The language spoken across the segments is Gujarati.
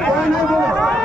何?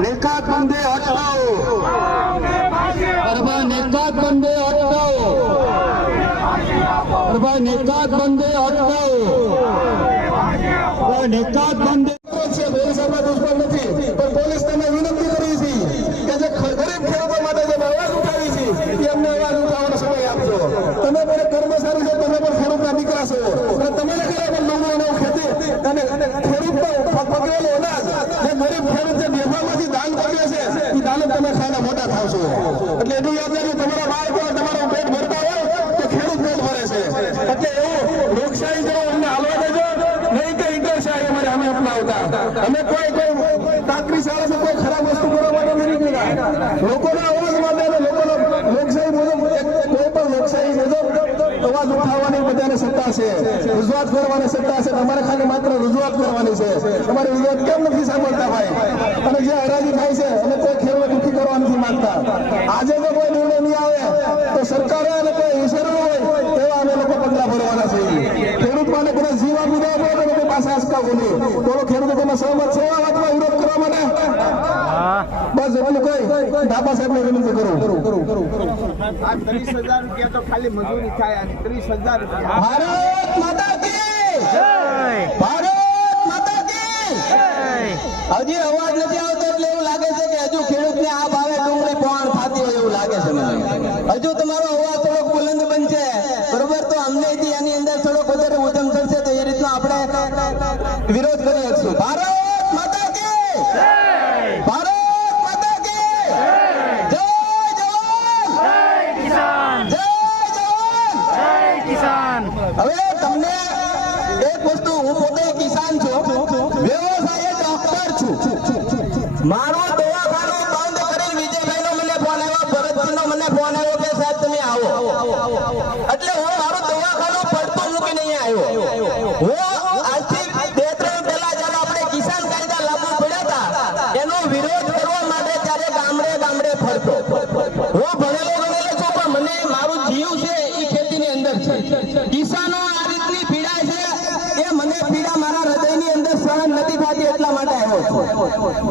નિકાત બંદે હટાવો અરબા નિકાત બંદે હટાવો અરબા નિકાત બંદે હટાવો અરબા નિકાત બંદે છે પોલીસમાં દુશ્મન નથી પણ પોલીસ તમે વિનંતી કરી છે કે જે ખ- ગરીબ ખેડૂતો માટે જે અવાજ ઉઠાવી છે એ અમને અવાજ ઉઠાવવાનો સમય આપજો તમે પણ કર્મચારી છો તમે પણ ખેડૂતના દીકરા છો અને તમે ને ખરા પણ લોકો અને ખેતી અને અને ખેડૂતનો પ- પકવેલો અનાજ જે ગરીબ ખેડૂત જે બેફામાંથી દાન કર્યો એ તમે ખાઈને મોટા થાવશો એટલે એટલું યાદ રાખજો, તમારા બાળકો તમારું પેટ ભરતા હોય તો ખેડૂત પેટ ભરે છે. એટલે એવું લોકશાહી જો અમને હાલવા દેજો, નહીં કે ઇન્ટરશાહી અમારે અમે અપનાવતા. અમે કોઈ કોઈ તાકરી સારા કોઈ ખરાબ વસ્તુ કરવા માટે નથી નીકળ્યા લોકોના અવાજ માટે લોકોનો લોકશાહી મુજબ કોઈ પણ લોકશાહી મુજબ અવાજ ઉઠાવવાની બધાને સત્તા છે. રજૂઆત કરવાની સત્તા છે. તમારે ખાલી માત્ર રજૂઆત કરવાની છે. તમારી રજૂઆત કેમ નથી સાંભળતા ભાઈ? અને જે હરાજી થાય છે અને કોઈ ખેડૂત દુઃખી કરવા નથી માંગતા. આજે જો કોઈ નિર્ણય નહીં આવે તો સરકારે અને કોઈ ઈશ્વરો હોય તેવા અમે લોકો પગલા ભરવાના છે ખેડૂત માટે કોઈ જીવ આપી દેવા પડે લોકો પાસે આસ્કા બોલી તો ખેડૂતો તમે સહમત છે આ વાતમાં વિરોધ કરવા માટે? બસ એટલું કઈ. સાહેબ ને વિનંતી કરું. ત્રીસ હજાર રૂપિયા તો ખાલી મજૂરી થાય ત્રીસ હજાર રૂપિયા. ભારત માતા હજી અવાજ નથી આવતો એટલે એવું લાગે છે કે હજુ ખેડૂતને આ ભાવે ડુંગળી પોણ થતી હોય એવું લાગે છે મને. હજુ તમારો અવાજ થોડોક બુલંદ બનશે. બરોબર? તો અમને એની અંદર થોડોક વધારે ઉધમ થશે તો એ રીતનો આપણે વિરોધ કરી શકશું. ભારત માતા કે ભારત માતા કી જય જવાન! કિસાન. જય જવાન! જય કિસાન. હવે તમને હું પોતે કિસાન છું વ્યવસાય ડોક્ટર છું. મારો દવાખાનું બંધ કરી વિજયભાઈનો મને ફોન આવ્યો, ભરતજીનો મને ફોન આવ્યો કે સાહેબ તમે આવો.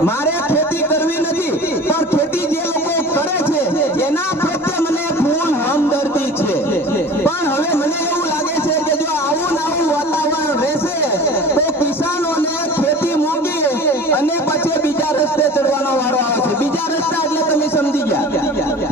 મારે ખેતી કરવી નથી, પણ ખેતી જે લોકો કરે છે, એના પ્રત્યે મને ફૂલ હમદર્દી છે. પણ હવે મને એવું લાગે છે કે જો આવું ને આવું વાતાવરણ રહેશે તો કિસાનોને ખેતી મૂકી અને પછી બીજા રસ્તે ચડવાનો વારો આવે છે બીજા રસ્તા એટલે તમે સમજી ગયા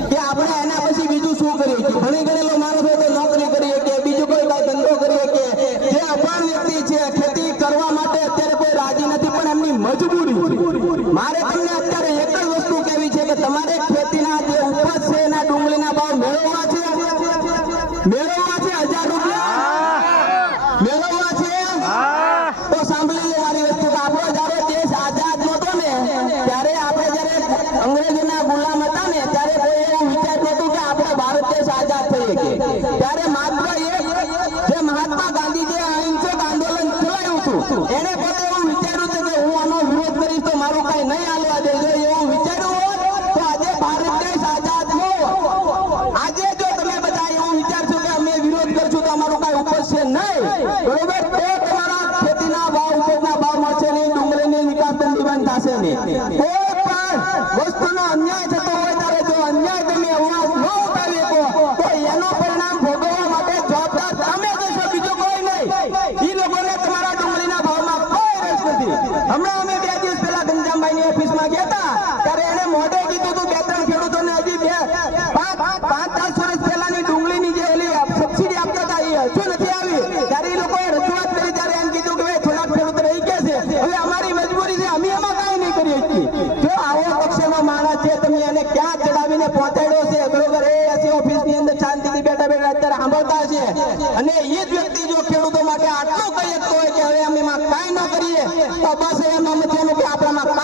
કે આપણે એના પછી બીજું શું કરીએ છીએ ભણી ગણેલો માણસ હોય તો નોકરી કરીએ કે બીજું કોઈ કાંઈ ધંધો કરીએ કે જે અભણ વ્યક્તિ છે ખેતી કરવા માટે અત્યારે કોઈ રાજી નથી પણ એમની મજબૂરી છે મારે તમને અત્યારે એક જ વસ્તુ કહેવી છે કે તમારે ખેતીના જે ઉપજ છે એના ડુંગળીના ભાવ મેળવવા છે મેળવવા છે હજાર રૂપિયા છે? તો સાંભળી લો મારી વસ્તુ આપણો જ્યારે દેશ આઝાદ નહોતો ને ત્યારે આપણે જ્યારે અંગ્રેજોના ગુલામ હતા ને ત્યારે કોઈ એવું વિચારતું હતું કે આપણે ભારત દેશ આઝાદ થઈ ત્યારે માત્ર એક જે મહાત્મા જે અહિંસક આંદોલન ચલાવ્યું હતું એને પોતે એવું વિચાર્યું હતું કે હું આનો વિરોધ કરીશ તો મારું કઈ નહીં હાલવા દેજો એવું વિચાર્યું હોત તો આજે ભારત દેશ આઝાદ ન હોત. આજે જો તમે બધા એવું વિચારશો કે અમે વિરોધ કરશું તો અમારું કઈ ઉપજશે નહીં બરોબર? તો તમારા ખેતીના તમે અવાજ ન ઉઠાવી શકો એનો પરિણામ ભોગવવા માટે જવાબદાર તમે જશો કોઈ નહીં. ઈ લોકોને તમારા ડુંગળીના ભાવમાં અમે બે દિવસ પહેલા ઘનશ્યામભાઈની ઓફિસમાં ગયા હતા ત્યારે એને મોઢે કીધું હતું બે ત્રણ ખેડૂતોને હજી બે પાંચ પાંચ દસ વર્ષ પહેલાની ડુંગળીની જે ઓલી સબસિડી આપતા હતા એ હજુ નથી આવી ત્યારે એ લોકોએ રજૂઆત કરી ત્યારે એમ કીધું કે ભાઈ થોડાક ખેડૂત રહી ગયા છે હવે અમારી મજબૂરી છે અમે એમાં કાંઈ નહીં કરી શકીએ જો આવો પક્ષનો માણસ છે તમે એને ક્યાં ચડાવીને પહોંચાડ્યો છે બરોબર એ એસી ઓફિસની અંદર શાંતિથી બેઠા બેઠા અત્યારે સાંભળતા છે અને એ જ વ્યક્તિ જો ખેડૂતો માટે આટલું કહી શકતો હોય કે હવે અમે એમાં કાંઈ ન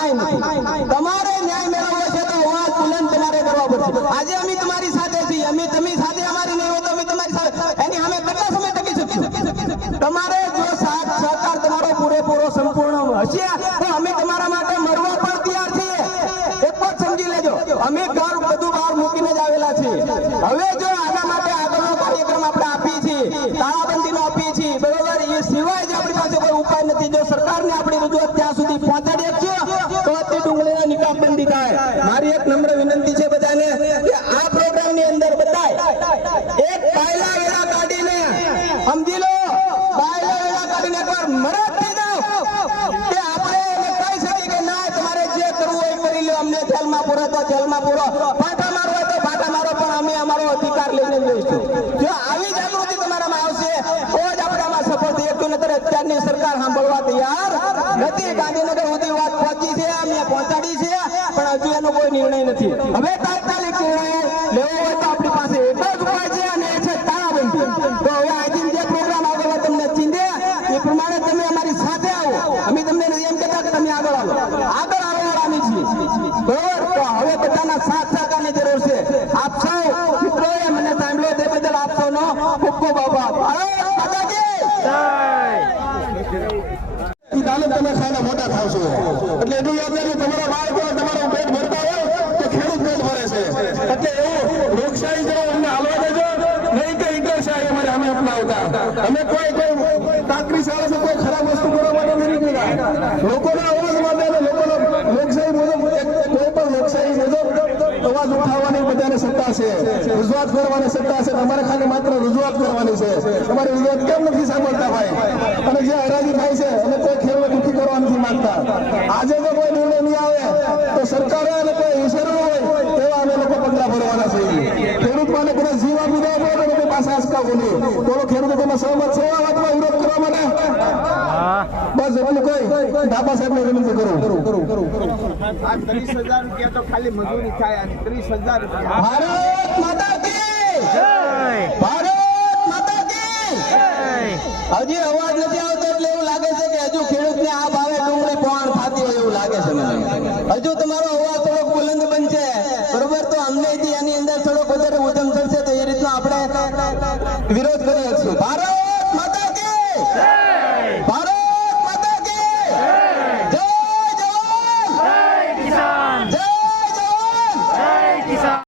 તમારે ન્યાય છે તો આજે અમે તમારી સાથે છીએ. અમે તમે સાથે અમારી નહીં હોય તો અમે તમારી સાથે અમે કેટલા સમય ટકી શકીશું? તમારે જો સાથ સહકાર તમારો પૂરેપૂરો સંપૂર્ણ હશે તો અમે તમારા માટે મરવા પણ તૈયાર છીએ એક વાત સમજી લેજો અમે ઘર બધું બહાર મૂકીને જ આવેલા છીએ હવે જો આના માટે આગળનો કાર્યક્રમ આપણે આપીએ છીએ તાળાબંધીનો આપીએ છીએ બરોબર એ સિવાય જે આપણી પાસે કોઈ ઉપાય નથી જો સરકારને આપણી રજૂઆત ત્યાં સુધી પહોંચાડી શકશો તો તે ડુંગળીના નિકાબંધી થાય. મારી એક નમ્ર વિનંતી છે બધાને કે આ પ્રોગ્રામની અંદર બધાય એક પાયલા વેળા કાઢીને સમજી લો પાયલા વેળા કાઢીને એકવાર મરદ થઈ જાઓ કે આપણે એને કહી શકીએ કે ના તમારે જે કરવું હોય એ કરી લો અમને જેલમાં પૂરો તો જેલમાં પૂરો પાટા મારો હોય તો પાટા મારો પણ અમે અમારો અધિકાર લઈને જ રહીશું જો આવી જાગૃતિ તમારામાં આવશે તો જ આપણે આમાં સફળ થઈ શકશું નહીતર અત્યારની સરકાર સાંભળવા તૈયાર નથી ગાંધીનગર સુધી વાત પહોંચી છે અમે પહોંચાડી છે પણ હજુ એનો કોઈ નિર્ણય નથી. હવે તાત્કાલિક નિર્ણય લેવો હોય તો આપણી પાસે એક જ ઉપાય છે અને એ છે તાળાબંધી. તો હવે આજથી જે પ્રોગ્રામ આગળ તમને ચીંધે. એ પ્રમાણે તમે અમારી સાથે આવો. અમે તમને એમ કહેતા કે તમે આગળ આવો. આગળ આવવાળાની છીએ. બરોબર? તો હવે બધાના સાથ સહકારની જરૂર છે. આપ સૌ મિત્રોએ મને સાંભળ્યો તે બદલ આપ સૌનો ખૂબ ખૂબ આભાર. ભારત માતા કી તમે ખાના મોટા થાવ છો એટલે એટલું યાદ રાખજો તમારા બાળકો તમારું પેટ ભરતા હોય તો ખેડૂત પેટ ભરે છે એટલે એવું લોકશાહી જેવો અમને હાલવા દેજો નહીં કે ઈટરશાહી અમારે અમે અપનાવતા અમે અને રજૂઆત કરવાની સત્તા છે. તમારે ખાલી માત્ર રજૂઆત કરવાની છે. તમારી રજૂઆત કેમ નથી સાંભળતા ભાઈ? અને જે હરાજી થાય છે, અમે કોઈ ખેડૂત દુઃખી કરવા નથી માંગતા. આજે જો કોઈ નિર્ણય નહીં આવે, તો સરકારે અને કોઈ ઈશ્વરો હોય, તેવા અમે લોકો પગલા ભરવાના છે ખેડૂત માટે કદાચ જીવ આપી દેવા પડે તો લોકો પાસે આસકાવું નહીં તો ખેડૂતો તમે સહમત છે? આ વાતમાં વિરોધ કરવા માટે? બસ એટલું કઈ? ધાબા સાહેબને વિનંતી કરું. ત્રીસ હજાર રૂપિયા તો ખાલી મજૂરી થાય ત્રીસ હજાર રૂપિયા ભારત માતા કી ભારત માતા કી હજી અવાજ નથી આવતો.